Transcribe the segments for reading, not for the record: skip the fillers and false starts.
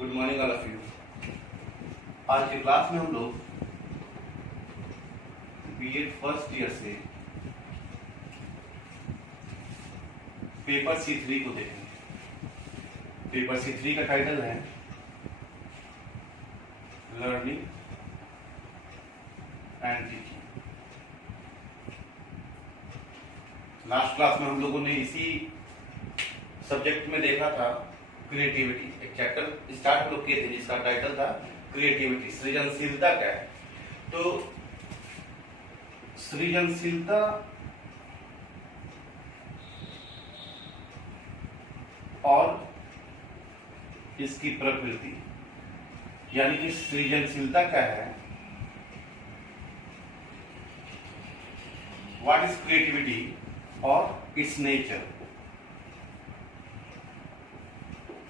Good morning all of you. आज के class में हम लोग बीएड फर्स्ट ईयर से पेपर C3 को देखेंगे। पेपर C3 का टाइटल है learning and teaching. Last class में हम लोगों ने इसी सब्जेक्ट में देखा था क्रिएटिविटी। एक चैप्टर स्टार्ट हम लोग किए थे जिसका टाइटल था क्रिएटिविटी, सृजनशीलता क्या है। तो सृजनशीलता और इसकी प्रकृति, यानी कि सृजनशीलता क्या है, व्हाट इज क्रिएटिविटी और इट्स नेचर।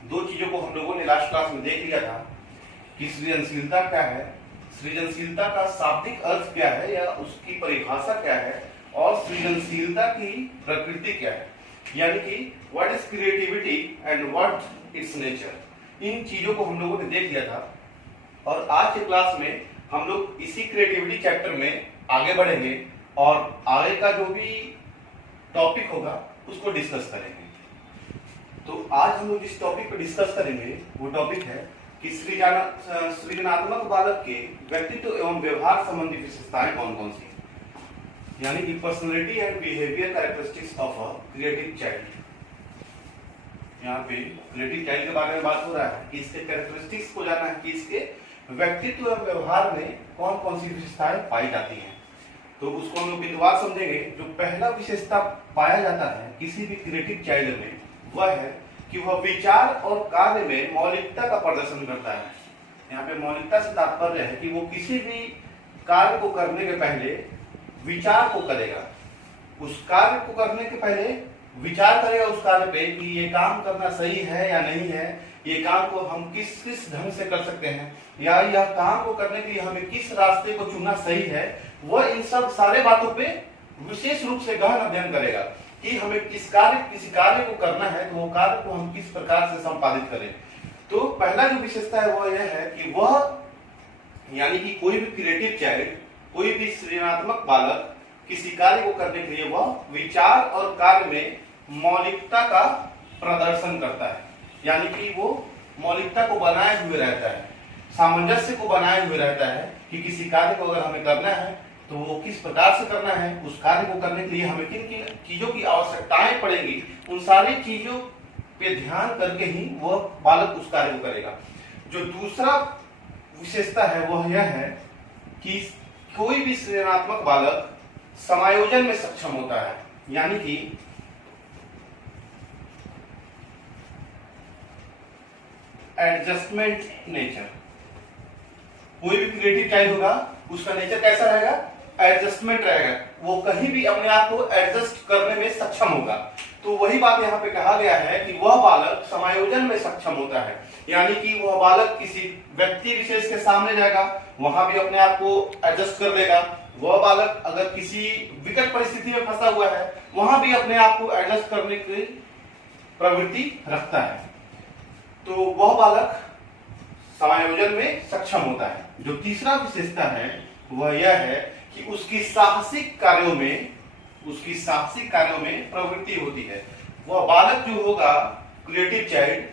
दो चीजों को हम लोगों ने लास्ट क्लास में देख लिया था कि सृजनशीलता क्या है, सृजनशीलता का शाब्दिक अर्थ क्या है या उसकी परिभाषा क्या है, और सृजनशीलता की प्रकृति क्या है, यानी कि what is creativity and what its nature. इन चीजों को हम लोगों ने देख लिया था और आज के क्लास में हम लोग इसी क्रिएटिविटी चैप्टर में आगे बढ़ेंगे और आगे का जो भी टॉपिक होगा उसको डिस्कस करेंगे। तो आज हम लोग जिस टॉपिक पर डिस्कस करेंगे वो टॉपिक है कि सृजनात्मक बालक के व्यक्तित्व एवं व्यवहार संबंधी विशेषताएं कौन कौन सी, यानी कि personality and behaviour characteristics of a creative child. यहाँ पे क्रिएटिव चाइल्ड के बारे में बात हो रहा है कि इसके कैरेक्टरिस्टिक्स को जाना है कि इसके व्यक्तित्व एवं व्यवहार में कौन कौन सी विशेषताएं पाई जाती हैं। तो उसको हम लोग बिंदुवार समझेंगे। जो पहला विशेषता पाया जाता है किसी भी क्रिएटिव चाइल्ड में वह है कि वह विचार और कार्य में मौलिकता का प्रदर्शन करता है। यहाँ पे मौलिकता से तात्पर्य है कि वो किसी भी कार्य को करने के पहले विचार को करेगा, उस कार्य को करने के पहले विचार करेगा उस कार्य पे कि ये काम करना सही है या नहीं है, ये काम को हम किस किस ढंग से कर सकते हैं, या यह काम को करने के लिए हमें किस रास्ते को चुनना सही है। वह इन सब सारे बातों पे विशेष रूप से गहन अध्ययन करेगा कि हमें किसी कार्य को करना है तो वो कार्य को हम किस प्रकार से संपादित करें। तो पहला जो विशेषता है वह यह है कि वह, यानी कि कोई भी क्रिएटिव चाइल्ड, कोई भी सृजनात्मक बालक किसी कार्य को करने के लिए वह विचार और कार्य में मौलिकता का प्रदर्शन करता है, यानी कि वो मौलिकता को बनाए हुए रहता है, सामंजस्य को बनाए हुए रहता है कि किसी कार्य को अगर हमें करना है तो वो किस प्रकार से करना है, उस कार्य को करने के लिए हमें किन किन चीजों की आवश्यकताएं पड़ेंगी, उन सारी चीजों पे ध्यान करके ही वह बालक उस कार्य को करेगा। जो दूसरा विशेषता है वह यह है कि कोई भी सृजनात्मक बालक समायोजन में सक्षम होता है, यानी कि एडजस्टमेंट नेचर। कोई भी क्रिएटिव चाइल्ड होगा उसका नेचर कैसा रहेगा, एडजस्टमेंट रहेगा, वो कहीं भी अपने आप को एडजस्ट करने में सक्षम होगा। तो वही बात यहाँ पे कहा गया है कि वह बालक समायोजन में सक्षम होता है, यानी कि वह बालक किसी व्यक्ति विशेष के सामने जाएगा, वहां भी अपने आप को एडजस्ट कर देगा। वह बालक अगर किसी विकट परिस्थिति में फंसा हुआ है वहां भी अपने आप को एडजस्ट करने की प्रवृत्ति रखता है। तो वह बालक समायोजन में सक्षम होता है। जो तीसरा विशेषता है वह यह है कि उसकी साहसिक कार्यों में प्रवृत्ति होती है। वह बालक जो होगा, क्रिएटिव चाइल्ड,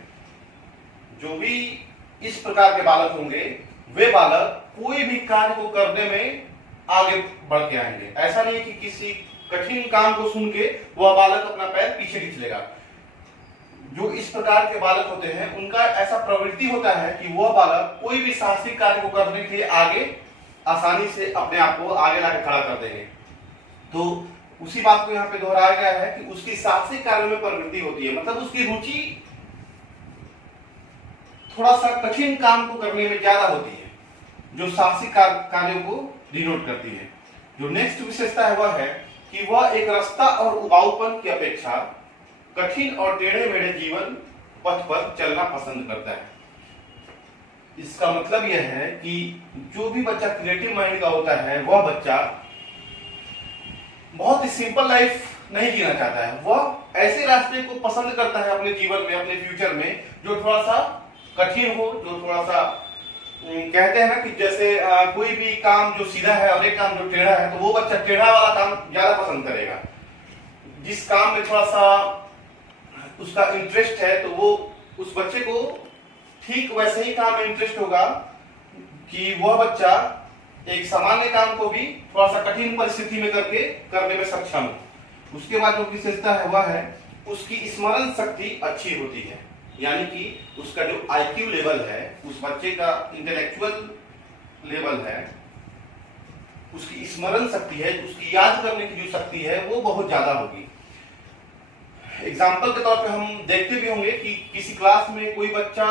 जो भी इस प्रकार के बालक होंगे, वे बालक कोई भी कार्य को करने में आगे बढ़ के आएंगे। ऐसा नहीं कि किसी कठिन काम को सुन के वह बालक अपना पैर पीछे खींच लेगा। जो इस प्रकार के बालक होते हैं उनका ऐसा प्रवृत्ति होता है कि वह बालक कोई भी साहसिक कार्य को करने के लिए आगे आसानी से अपने आप को आगे लाके खड़ा कर देंगे। तो उसी बात को यहाँ पे दोहराया गया है कि उसकी साहसिक कार्यों में प्रवृत्ति होती है, मतलब उसकी रुचि थोड़ा सा कठिन काम को करने में ज्यादा होती है, जो साहसिक कार्यों को डिनोट करती है। जो नेक्स्ट विशेषता है वह है कि वह एक रास्ता और उबाऊपन की अपेक्षा कठिन और टेढ़े मेढ़े जीवन पथ पर चलना पसंद करता है। इसका मतलब यह है कि जो भी बच्चा क्रिएटिव माइंड का होता है वह बच्चा बहुत ही सिंपल लाइफ नहीं जीना चाहता है। वह ऐसे रास्ते को पसंद करता है अपने जीवन में, अपने फ्यूचर में, जो थोड़ा सा कठिन हो, जो थोड़ा सा कहते हैं ना कि जैसे कोई भी काम जो सीधा है और एक काम जो टेढ़ा है, तो वो बच्चा टेढ़ा वाला काम ज्यादा पसंद करेगा। जिस काम में थोड़ा सा उसका इंटरेस्ट है, तो वो उस बच्चे को ठीक वैसे ही काम में इंटरेस्ट होगा कि वह बच्चा एक सामान्य काम को भी थोड़ा सा कठिन परिस्थिति में करने में सक्षम हो। उसके बाद जो विशेषता है वह है उसकी स्मरण शक्ति अच्छी होती है, यानी कि उसका जो IQ लेवल है, उस बच्चे का इंटेलेक्चुअल लेवल है, उसकी स्मरण शक्ति है, उसकी याद करने की जो शक्ति है वो बहुत ज्यादा होगी। एग्जाम्पल के तौर पे हम देखते भी होंगे कि किसी क्लास में कोई बच्चा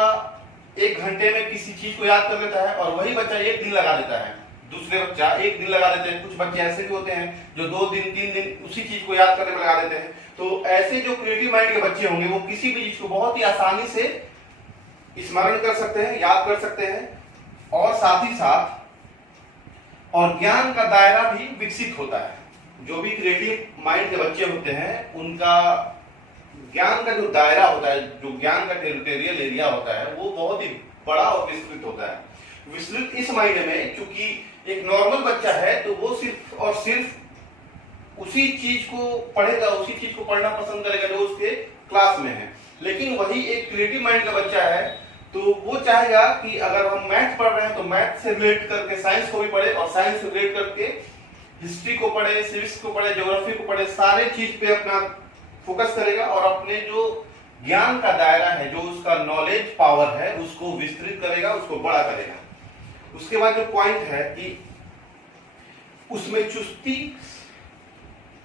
1 घंटे में किसी चीज को याद कर लेता है और वही बच्चा 1 दिन लगा देता है, दूसरे बच्चा 1 दिन लगा देते हैं। कुछ बच्चे ऐसे भी होते हैं जो 2 दिन 3 दिन उसी चीज को याद करने में लगा देते हैं। तो ऐसे जो क्रिएटिव माइंड के बच्चे होंगे वो किसी भी चीज को बहुत ही आसानी से स्मरण कर सकते हैं, याद कर सकते हैं, और साथ ही साथ और ज्ञान का दायरा भी विकसित होता है। जो भी क्रिएटिव माइंड के बच्चे होते हैं उनका ज्ञान का जो दायरा होता है, जो ज्ञान का टेरिटोरियल एरिया होता है, वो बहुत ही बड़ा और विस्तृत होता है। विस्तृत इस मायने में क्योंकि एक नॉर्मल बच्चा है तो वो सिर्फ और सिर्फ उसी चीज को पढ़ेगा, उसी चीज को पढ़ना पसंद करेगा जो उसके क्लास में है। लेकिन वही एक क्रिएटिव माइंड का बच्चा है तो वो चाहेगा कि अगर हम मैथ पढ़ रहे हैं तो मैथ से रिलेट करके साइंस को भी पढ़े, और साइंस से रिलेट करके हिस्ट्री को पढ़े, सिविक्स को पढ़े, ज्योग्राफी को पढ़े, सारे चीज पे अपना फोकस करेगा और अपने जो ज्ञान का दायरा है, जो उसका नॉलेज पावर है, उसको विस्तृत करेगा, उसको बड़ा करेगा। उसके बाद जो पॉइंट है कि उसमें चुस्ती,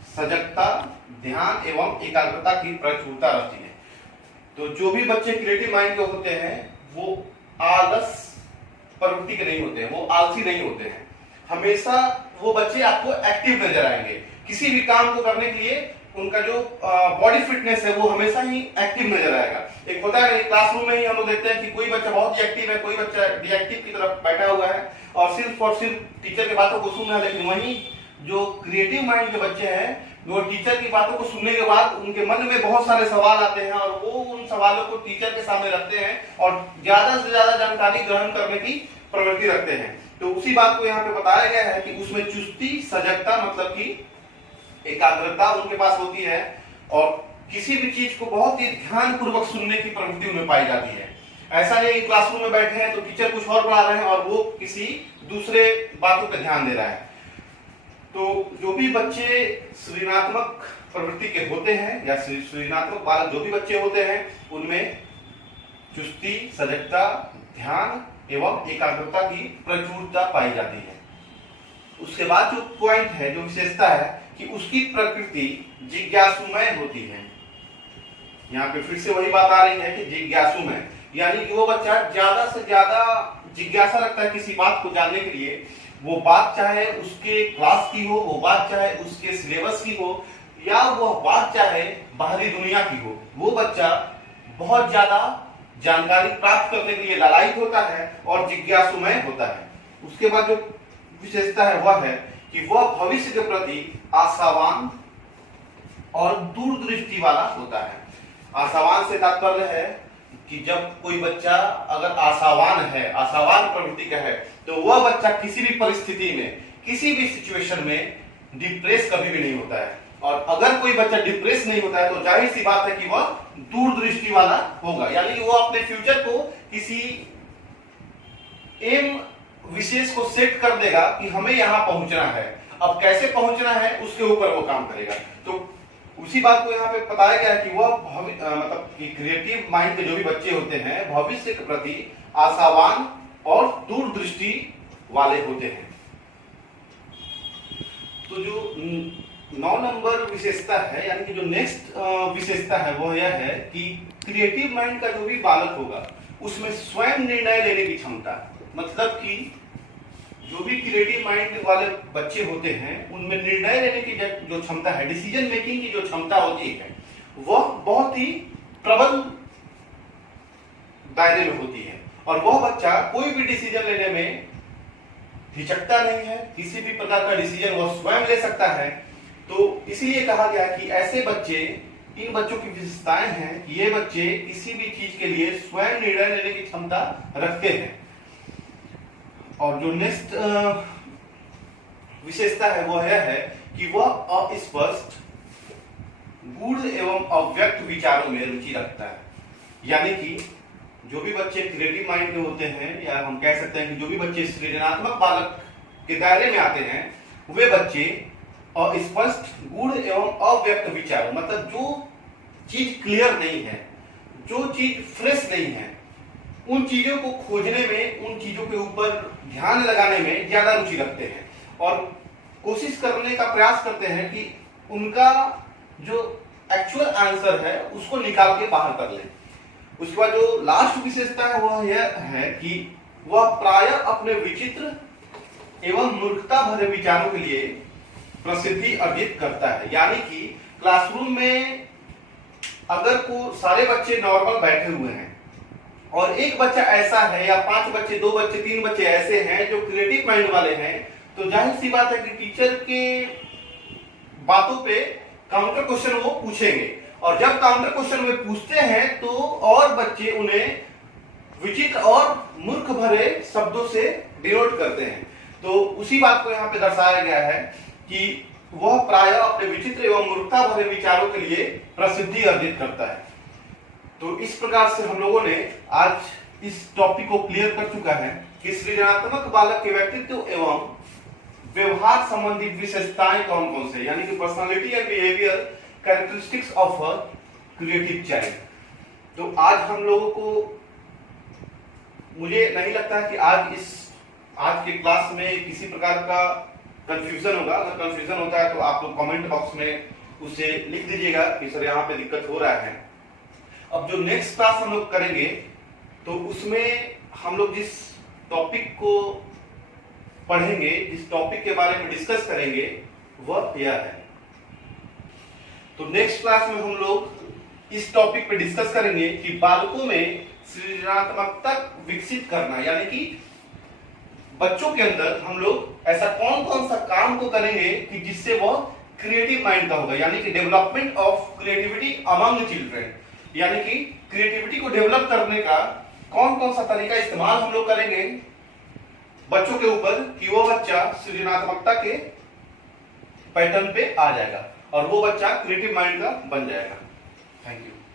सजगता, ध्यान एवं एकाग्रता की प्रचुरता रहती है। तो जो भी बच्चे क्रिएटिव माइंड के होते हैं वो आलस प्रवृत्ति के नहीं होते हैं, वो आलसी नहीं होते हैं। हमेशा वो बच्चे आपको एक्टिव नजर आएंगे। किसी भी काम को करने के लिए उनका जो बॉडी फिटनेस है वो हमेशा ही एक्टिव नजर आएगा। एक होता है क्लासरूम में ही हम लोग देखते हैं कि कोई बच्चा बहुत ही एक्टिव है, कोई बच्चा डिएक्टिव की तरफ बैठा हुआ है और सिर्फ टीचर की बातों को सुन रहा है। लेकिन वहीं जो क्रिएटिव माइंड के बच्चे हैं वो टीचर की बातों को सुनने के बाद उनके मन में बहुत सारे सवाल आते हैं और वो उन सवालों को टीचर के सामने रखते हैं और ज्यादा से ज्यादा जानकारी ग्रहण करने की प्रवृत्ति रखते हैं। तो उसी बात को यहाँ पे बताया गया है कि उसमें चुस्ती, सजगता मतलब कि एकाग्रता उनके पास होती है और किसी भी चीज को बहुत ही ध्यान पूर्वक सुनने की प्रवृत्ति उनमें पाई जाती है। ऐसा नहीं क्लासरूम में बैठे हैं तो टीचर कुछ और पढ़ा रहे हैं और वो किसी दूसरे बातों पर ध्यान दे रहा है। तो जो भी बच्चे सृजनात्मक प्रवृत्ति के होते हैं या सृजनात्मक बालक जो भी बच्चे होते हैं उनमें चुस्ती, सजगता, ध्यान एवं एकाग्रता की प्रचुरता पाई जाती है। उसके बाद जो पॉइंट है, जो विशेषता है कि उसकी प्रकृति जिज्ञासुमय होती है। यहाँ पे फिर से वही बात आ रही है कि जिज्ञासुमय, यानी कि वो बच्चा ज्यादा से ज्यादा जिज्ञासा रखता है किसी बात को जानने के लिए। वो बात चाहे उसके क्लास की हो, वो बात चाहे उसके सिलेबस की हो, या वो बात चाहे बाहरी दुनिया की हो, वो बच्चा बहुत ज्यादा जानकारी प्राप्त करने के लिए लालायित होता है और जिज्ञासुमय होता है। उसके बाद जो विशेषता है वह है कि वह भविष्य के प्रति आशावान और दूरदृष्टि वाला होता है। आशावान से तात्पर्य है कि जब कोई बच्चा अगर आशावान है, आशावान प्रवृत्ति का है, तो वह बच्चा किसी भी परिस्थिति में, किसी भी सिचुएशन में डिप्रेस कभी भी नहीं होता है। और अगर कोई बच्चा डिप्रेस नहीं होता है तो जाहिर सी बात है कि वह दूरदृष्टि वाला होगा, यानी कि वो अपने फ्यूचर को किसी एम विशेष को सेट कर देगा कि हमें यहां पहुंचना है। अब कैसे पहुंचना है उसके ऊपर वो काम करेगा। तो उसी बात को यहाँ पे बताया गया है कि वह मतलब कि क्रिएटिव माइंड के जो भी बच्चे होते हैं भविष्य के प्रति आशावान और दूरदृष्टि वाले होते हैं। तो जो 9 नंबर विशेषता है, यानी कि जो नेक्स्ट विशेषता है वो यह है कि क्रिएटिव माइंड का जो भी बालक होगा उसमें स्वयं निर्णय लेने की क्षमता, मतलब कि जो भी क्रिएटिव माइंड वाले बच्चे होते हैं उनमें निर्णय लेने की जो क्षमता है, डिसीजन मेकिंग की जो क्षमता होती है, वह बहुत ही प्रबल दायरे में होती है और वह बच्चा कोई भी डिसीजन लेने में हिचकता नहीं है। किसी भी प्रकार का डिसीजन वह स्वयं ले सकता है। तो इसीलिए कहा गया कि ऐसे बच्चे इन बच्चों की विशेषताएं हैं कि ये बच्चे किसी भी चीज के लिए स्वयं निर्णय लेने की क्षमता रखते हैं। और जो नेक्स्ट विशेषता है वो यह है कि वह अस्पष्ट, गूढ़ एवं अव्यक्त विचारों में रुचि रखता है। यानी कि जो भी बच्चे क्रिएटिव माइंड के होते हैं, या हम कह सकते हैं कि जो भी बच्चे सृजनात्मक बालक के दायरे में आते हैं, वे बच्चे अस्पष्ट, गूढ़ एवं अव्यक्त विचारों, मतलब जो चीज क्लियर नहीं है, जो चीज फ्रेश नहीं है, उन चीजों को खोजने में, उन चीजों के ऊपर ध्यान लगाने में ज्यादा रुचि रखते हैं और कोशिश करने का प्रयास करते हैं कि उनका जो एक्चुअल आंसर है उसको निकाल के बाहर कर लें। उसके बाद जो लास्ट विशेषता है वह यह है कि वह प्रायः अपने विचित्र एवं मूर्खता भरे विचारों के लिए प्रसिद्धि अर्जित करता है। यानी कि क्लासरूम में अगर को सारे बच्चे नॉर्मल बैठे हुए हैं और एक बच्चा ऐसा है, या 5 बच्चे, 2 बच्चे, 3 बच्चे ऐसे हैं जो क्रिएटिव माइंड वाले हैं, तो जाहिर सी बात है कि टीचर के बातों पे काउंटर क्वेश्चन वो पूछेंगे, और जब काउंटर क्वेश्चन वे पूछते हैं तो और बच्चे उन्हें विचित्र और मूर्ख भरे शब्दों से डिनोट करते हैं। तो उसी बात को यहाँ पे दर्शाया गया है कि वह प्रायः अपने विचित्र एवं मूर्खता भरे विचारों के लिए प्रसिद्धि अर्जित करता है। तो इस प्रकार से हम लोगों ने आज इस टॉपिक को क्लियर कर चुका है कि सृजनात्मक बालक के व्यक्तित्व एवं व्यवहार संबंधी विशेषताएं कौन कौन से, यानी कि personality and behaviour characteristics of a creative child. तो आज हम लोगों को, मुझे नहीं लगता है कि आज के क्लास में किसी प्रकार का कंफ्यूजन होगा। अगर कंफ्यूजन होता है तो आप लोग कमेंट बॉक्स में उसे लिख दीजिएगा कि सर यहाँ पे दिक्कत हो रहा है। अब जो नेक्स्ट क्लास हम लोग करेंगे तो उसमें हम लोग जिस टॉपिक को पढ़ेंगे, जिस टॉपिक के बारे में डिस्कस करेंगे, वह यह है। तो नेक्स्ट क्लास में हम लोग इस टॉपिक पे डिस्कस करेंगे कि बालकों में सृजनात्मकता विकसित करना, यानी कि बच्चों के अंदर हम लोग ऐसा कौन कौन सा काम को करेंगे कि जिससे वह क्रिएटिव माइंड का होगा, यानी कि development of creativity among children, यानी कि क्रिएटिविटी को डेवलप करने का कौन कौन सा तरीका इस्तेमाल हम लोग करेंगे बच्चों के ऊपर कि वो बच्चा सृजनात्मकता के पैटर्न पे आ जाएगा और वो बच्चा क्रिएटिव माइंड का बन जाएगा। Thank you.